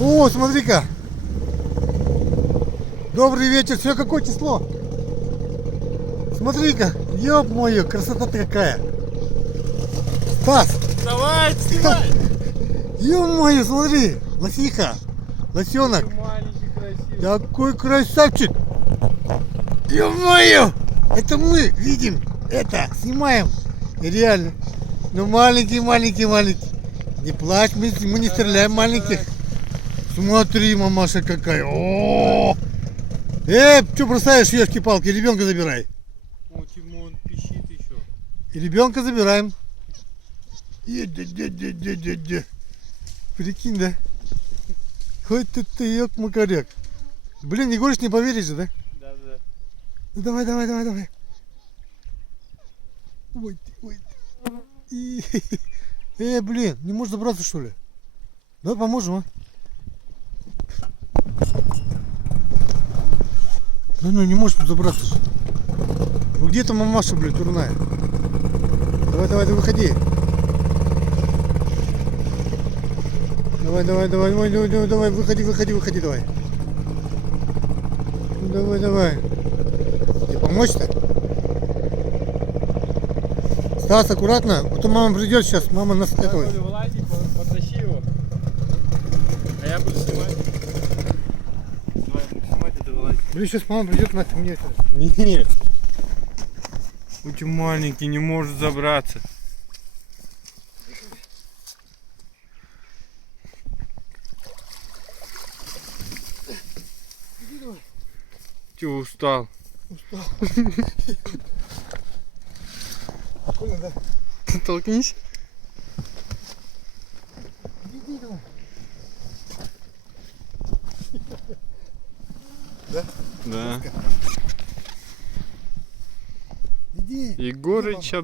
О, смотри-ка. Добрый вечер. Все, какое число? Смотри-ка. Ёб мою, красота-то какая. Стас. Давай, снимай. Ёб мою, смотри. Лосиха. Лосенок. Маленький, красивый. Такой красавчик. Ёб мою. Это мы видим. Это снимаем. И реально. Ну маленький. Не плачь, мы не стреляем маленьких. Смотри, мамаша какая. О! Что бросаешь ешки-палки? Ребенка забирай. Он пищит еще. И ребенка забираем. Прикинь, да? Хоть ты ёк макарек. Блин, Егорыч, не поверишь же, да? Да. Ну давай. Ой ты. Блин, не можешь забраться, что ли? Давай поможем, а? Ну, не можешь забраться же. Ну где там мамаша, блин, турная? Давай, выходи. Давай, выходи, давай. Ну, давай. Тебе помочь-то? Стас, аккуратно, а то мама придет сейчас, мама нас этого. Вылазить, потащи его. А я буду снимать. Давай, я буду снимать, это вылазить. Блин, сейчас мама придет, нахуй мне это. Нет. Очень маленький, не может забраться. Чего устал? Понял, да? Толкнись. Иди давай. Да? Да. Иди. Егорыч